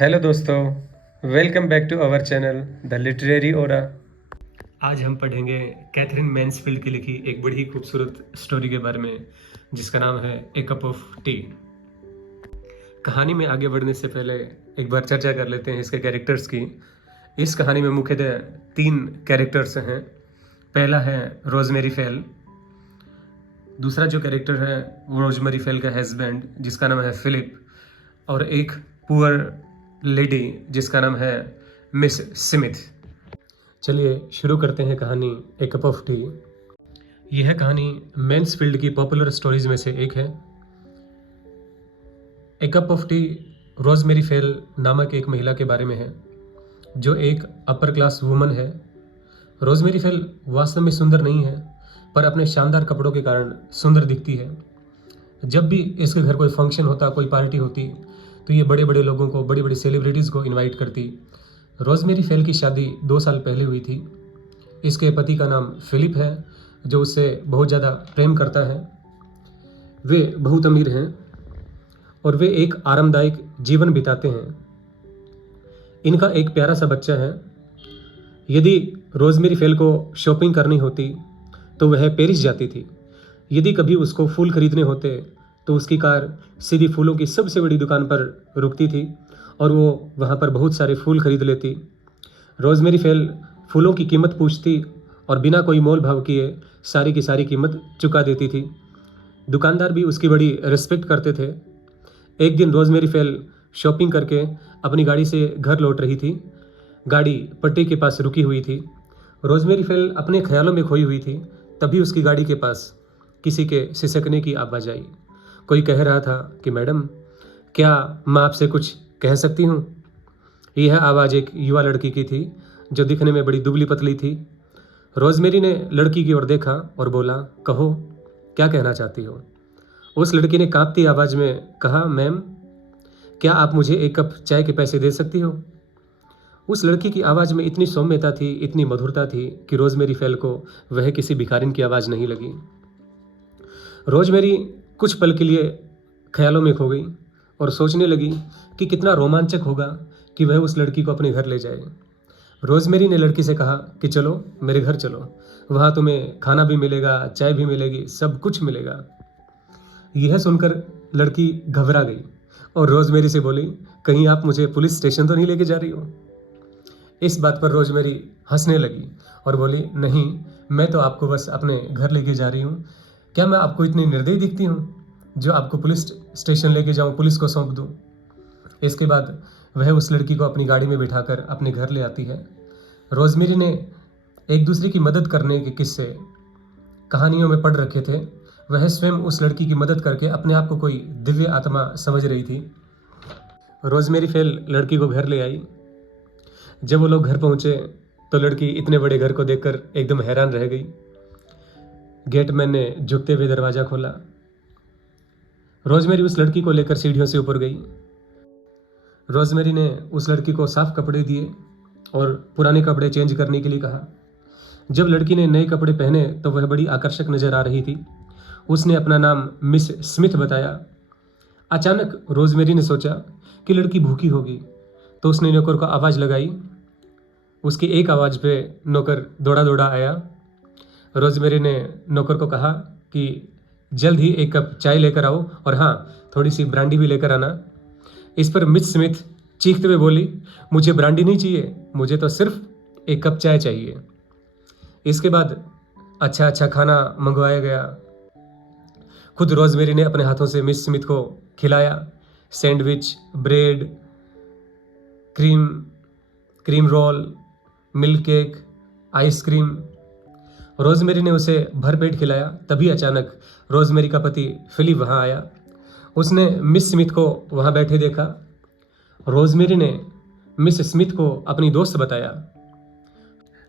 Hello दोस्तों, welcome back to our channel the literary aura. आज हम पढ़ेंगे कैथरीन मैन्सफील्ड की लिखी एक बड़ी ही खूबसूरत स्टोरी के बारे में जिसका नाम है ए कप ऑफ टी। कहानी में आगे बढ़ने से पहले एक बार चर्चा कर लेते हैं इसके कैरेक्टर्स की। इस कहानी में मुख्यतः 3 कैरेक्टर्स हैं। पहला है रोजमेरी फेल। दूसरा जो कैरेक्टर है वो रोजमेरी फेल का हस्बैंड जिसका नाम है फिलिप, और एक पुअर लेडी जिसका नाम है मिस स्मिथ। चलिए शुरू करते हैं कहानी ए कप ऑफ टी। यह कहानी मैन्सफील्ड की पॉपुलर स्टोरीज में से एक है। A cup of tea Rosemary Fell नामक एक महिला के बारे में है जो एक अपर क्लास वुमन है। रोजमेरी फेल वास्तव में सुंदर नहीं है पर अपने शानदार कपड़ों के कारण सुंदर दिखती है। जब भी इसके घर कोई फंक्शन होता, कोई पार्टी होती, तो ये बड़े बड़े लोगों को, बड़ी बड़ी सेलिब्रिटीज़ को इनवाइट करती। रोजमेरी फेल की शादी 2 साल पहले हुई थी। इसके पति का नाम फिलिप है जो उससे बहुत ज़्यादा प्रेम करता है। वे बहुत अमीर हैं और वे एक आरामदायक जीवन बिताते हैं। इनका एक प्यारा सा बच्चा है। यदि रोजमेरी फेल को शॉपिंग करनी होती तो वह पेरिस जाती थी। यदि कभी उसको फूल खरीदने होते तो उसकी कार सीधी फूलों की सबसे बड़ी दुकान पर रुकती थी और वो वहाँ पर बहुत सारे फूल खरीद लेती। रोजमेरी फेल फूलों की कीमत पूछती और बिना कोई मोल भाव किए सारी की सारी कीमत चुका देती थी। दुकानदार भी उसकी बड़ी रिस्पेक्ट करते थे। एक दिन रोजमेरी फेल शॉपिंग करके अपनी गाड़ी से घर लौट रही थी। गाड़ी पट्टी के पास रुकी हुई थी। रोजमेरी फेल अपने ख्यालों में खोई हुई थी। तभी उसकी गाड़ी के पास किसी के सिसकने की आवाज़ आई। कोई कह रहा था कि मैडम, क्या मैं आपसे कुछ कह सकती हूँ? यह आवाज़ एक युवा लड़की की थी जो दिखने में बड़ी दुबली पतली थी। रोजमेरी ने लड़की की ओर देखा और बोला, कहो, क्या कहना चाहती हो? उस लड़की ने कांपती आवाज़ में कहा, मैम, क्या आप मुझे 1 कप चाय के पैसे दे सकती हो? उस लड़की की आवाज़ में इतनी सौम्यता थी, इतनी मधुरता थी कि रोजमेरी फेल को वह किसी भिखारिन की आवाज़ नहीं लगी। रोजमेरी कुछ पल के लिए ख्यालों में खो गई और सोचने लगी कि कितना रोमांचक होगा कि वह उस लड़की को अपने घर ले जाए। रोजमेरी ने लड़की से कहा कि चलो मेरे घर चलो, वहाँ तुम्हें खाना भी मिलेगा, चाय भी मिलेगी, सब कुछ मिलेगा। यह सुनकर लड़की घबरा गई और रोजमेरी से बोली, कहीं आप मुझे पुलिस स्टेशन तो नहीं लेके जा रही हो? इस बात पर रोजमेरी हंसने लगी और बोली, नहीं, मैं तो आपको बस अपने घर लेके जा रही हूँ। क्या मैं आपको इतनी निर्दयी दिखती हूँ जो आपको पुलिस स्टेशन लेके जाऊँ, पुलिस को सौंप दूँ? इसके बाद वह उस लड़की को अपनी गाड़ी में बिठाकर अपने घर ले आती है। रोजमेरी ने एक दूसरे की मदद करने के किस्से कहानियों में पढ़ रखे थे। वह स्वयं उस लड़की की मदद करके अपने आप को कोई दिव्य आत्मा समझ रही थी। रोजमेरी फेल लड़की को घर ले आई। जब वो लोग घर पहुंचे तो लड़की इतने बड़े घर को देखकर एकदम हैरान रह गई। गेटमैन ने झुकते हुए दरवाज़ा खोला। रोजमेरी उस लड़की को लेकर सीढ़ियों से ऊपर गई। रोजमेरी ने उस लड़की को साफ कपड़े दिए और पुराने कपड़े चेंज करने के लिए कहा। जब लड़की ने नए कपड़े पहने तो वह बड़ी आकर्षक नजर आ रही थी। उसने अपना नाम मिस स्मिथ बताया। अचानक रोजमेरी ने सोचा कि लड़की भूखी होगी, तो उसने नौकर को आवाज़ लगाई। उसकी एक आवाज़ पे नौकर दौड़ा दौड़ा आया। रोजमेरी ने नौकर को कहा कि जल्द ही 1 कप चाय लेकर आओ और हाँ, थोड़ी सी ब्रांडी भी लेकर आना। इस पर मिस स्मिथ चीखते हुए बोली, मुझे ब्रांडी नहीं चाहिए, मुझे तो सिर्फ 1 कप चाय चाहिए। इसके बाद अच्छा अच्छा खाना मंगवाया गया। खुद रोजमेरी ने अपने हाथों से मिस स्मिथ को खिलाया। Sandwich, bread, cream roll, milk cake, ice cream. Rosemary ने उसे भरपेट खिलाया। तभी अचानक रोजमेरी का पति फिलिप वहाँ आया। उसने मिस स्मिथ को वहाँ बैठे देखा। रोजमेरी ने मिस स्मिथ को अपनी दोस्त बताया।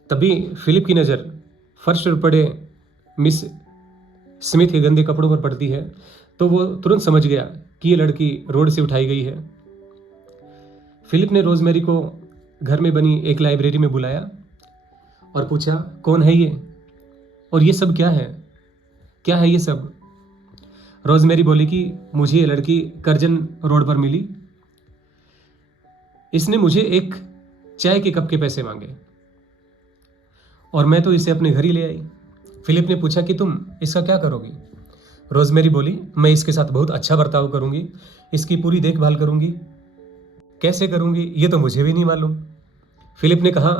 तभी फिलिप की नज़र फर्श पर पड़े मिस स्मिथ के गंदे कपड़ों पर पड़ती है, तो वो तुरंत समझ गया कि ये लड़की रोड से उठाई गई है। फिलिप ने रोजमेरी को घर में बनी एक लाइब्रेरी में बुलाया और पूछा, कौन है ये और ये सब क्या है? क्या है ये सब? रोजमेरी बोली कि मुझे ये लड़की कर्जन रोड पर मिली। इसने मुझे एक चाय के कप के पैसे मांगे और मैं तो इसे अपने घर ही ले आई। फिलिप ने पूछा कि तुम इसका क्या करोगी? रोजमेरी बोली, मैं इसके साथ बहुत अच्छा बर्ताव करूंगी, इसकी पूरी देखभाल करूंगी। कैसे करूंगी ये तो मुझे भी नहीं मालूम। फिलिप ने कहा,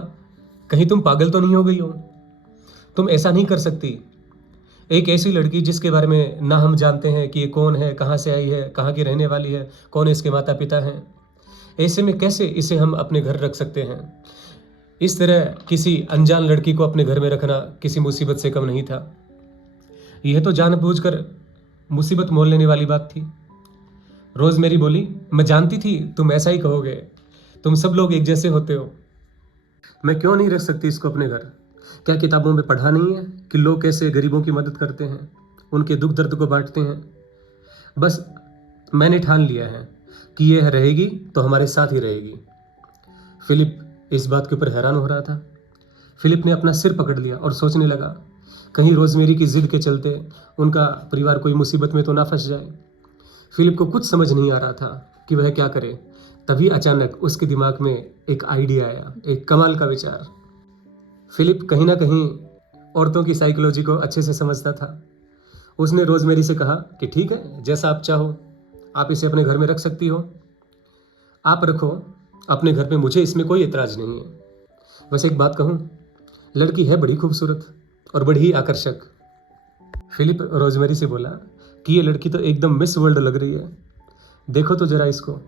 कहीं तुम पागल तो नहीं हो गई हो? तुम ऐसा नहीं कर सकती। एक ऐसी लड़की जिसके बारे में ना हम जानते हैं कि ये कौन है, कहाँ से आई है, कहाँ की रहने वाली है, कौन इसके माता पिता हैं, ऐसे में कैसे इसे हम अपने घर रख सकते हैं? इस तरह किसी अनजान लड़की को अपने घर में रखना किसी मुसीबत से कम नहीं था। यह तो जानबूझकर मुसीबत मोल लेने वाली बात थी। रोजमेरी बोली, मैं जानती थी तुम ऐसा ही कहोगे, तुम सब लोग एक जैसे होते हो। मैं क्यों नहीं रख सकती इसको अपने घर? क्या किताबों में पढ़ा नहीं है कि लोग कैसे गरीबों की मदद करते हैं, उनके दुख दर्द को बांटते हैं? बस मैंने ठान लिया है कि यह रहेगी तो हमारे साथ ही रहेगी। फिलिप इस बात के ऊपर हैरान हो रहा था। फिलिप ने अपना सिर पकड़ लिया और सोचने लगा, कहीं रोजमेरी की जिद के चलते उनका परिवार कोई मुसीबत में तो ना फंस जाए। फिलिप को कुछ समझ नहीं आ रहा था कि वह क्या करे। तभी अचानक उसके दिमाग में एक आइडिया आया, एक कमाल का विचार। फिलिप कहीं ना कहीं औरतों की साइकोलॉजी को अच्छे से समझता था। उसने रोजमेरी से कहा कि ठीक है, जैसा आप चाहो, आप इसे अपने घर में रख सकती हो। आप रखो अपने घर पे, मुझे इसमें कोई एतराज नहीं है। बस एक बात कहूँ, लड़की है बड़ी खूबसूरत और बड़ी ही आकर्षक। फिलिप रोजमेरी से बोला कि ये लड़की तो एकदम मिस वर्ल्ड लग रही है, देखो तो जरा इसको।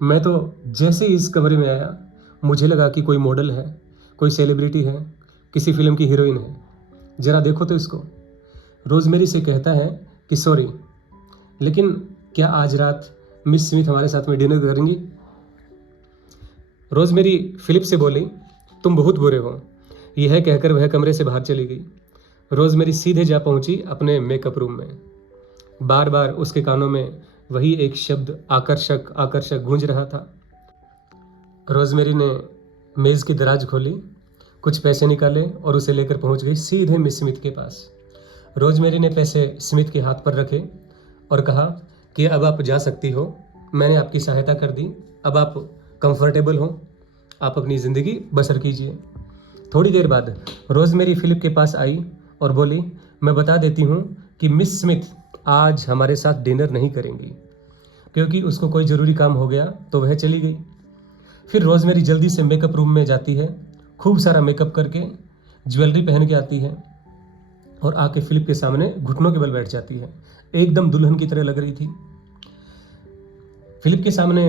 मैं तो जैसे ही इस कमरे में आया मुझे लगा कि कोई मॉडल है, कोई सेलिब्रिटी है, किसी फिल्म की हीरोइन है। जरा देखो तो इसको। रोजमेरी से कहता है कि सॉरी, लेकिन क्या आज रात मिस स्मिथ हमारे साथ में डिनर करेंगी? रोजमेरी फिलिप से बोली, तुम बहुत बुरे हो। यह कहकर वह कमरे से बाहर चली गई। रोजमेरी सीधे जा पहुंची अपने मेकअप रूम में। बार बार उसके कानों में वही एक शब्द आकर्षक आकर्षक गूंज रहा था। रोजमेरी ने मेज़ की दराज खोली, कुछ पैसे निकाले और उसे लेकर पहुंच गई सीधे मिस स्मिथ के पास। रोजमेरी ने पैसे स्मिथ के हाथ पर रखे और कहा कि अब आप जा सकती हो, मैंने आपकी सहायता कर दी, अब आप कंफर्टेबल हो, आप अपनी ज़िंदगी बसर कीजिए। थोड़ी देर बाद रोजमेरी फिलिप के पास आई और बोली, मैं बता देती हूँ कि मिस स्मिथ आज हमारे साथ डिनर नहीं करेंगी, क्योंकि उसको कोई ज़रूरी काम हो गया तो वह चली गई। फिर रोजमेरी जल्दी से मेकअप रूम में जाती है, खूब सारा मेकअप करके ज्वेलरी पहन के आती है और आके फिलिप के सामने घुटनों के बल बैठ जाती है। एकदम दुल्हन की तरह लग रही थी। फिलिप के सामने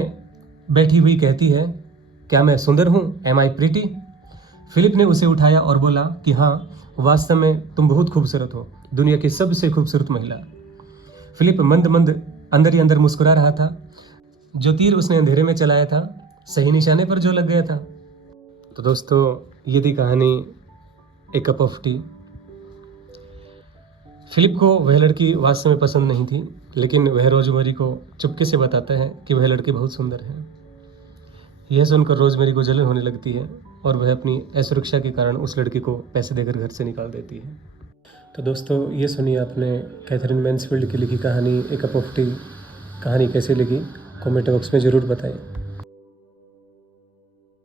बैठी हुई कहती है, क्या मैं सुंदर हूँ? एम आई प्रिटी? फिलिप ने उसे उठाया और बोला कि हाँ, वास्तव में तुम बहुत खूबसूरत हो, दुनिया की सबसे खूबसूरत महिला। फिलिप मंद मंद अंदर ही अंदर मुस्कुरा रहा था। जो तीर उसने अंधेरे में चलाया था, सही निशाने पर जो लग गया था। तो दोस्तों, ये थी कहानी ए कप ऑफ टी। फिलिप को वह लड़की वास्तव में पसंद नहीं थी, लेकिन वह रोजमेरी को चुपके से बताता है कि वह लड़की बहुत सुंदर है। यह सुनकर रोजमेरी को जलन होने लगती है और वह अपनी असुरक्षा के कारण उस लड़की को पैसे देकर घर से निकाल देती है। तो दोस्तों, ये सुनिए आपने कैथरीन मैन्सफील्ड की लिखी कहानी ए कप ऑफ टी। कहानी कैसी लगी कमेंट बॉक्स में ज़रूर बताएं।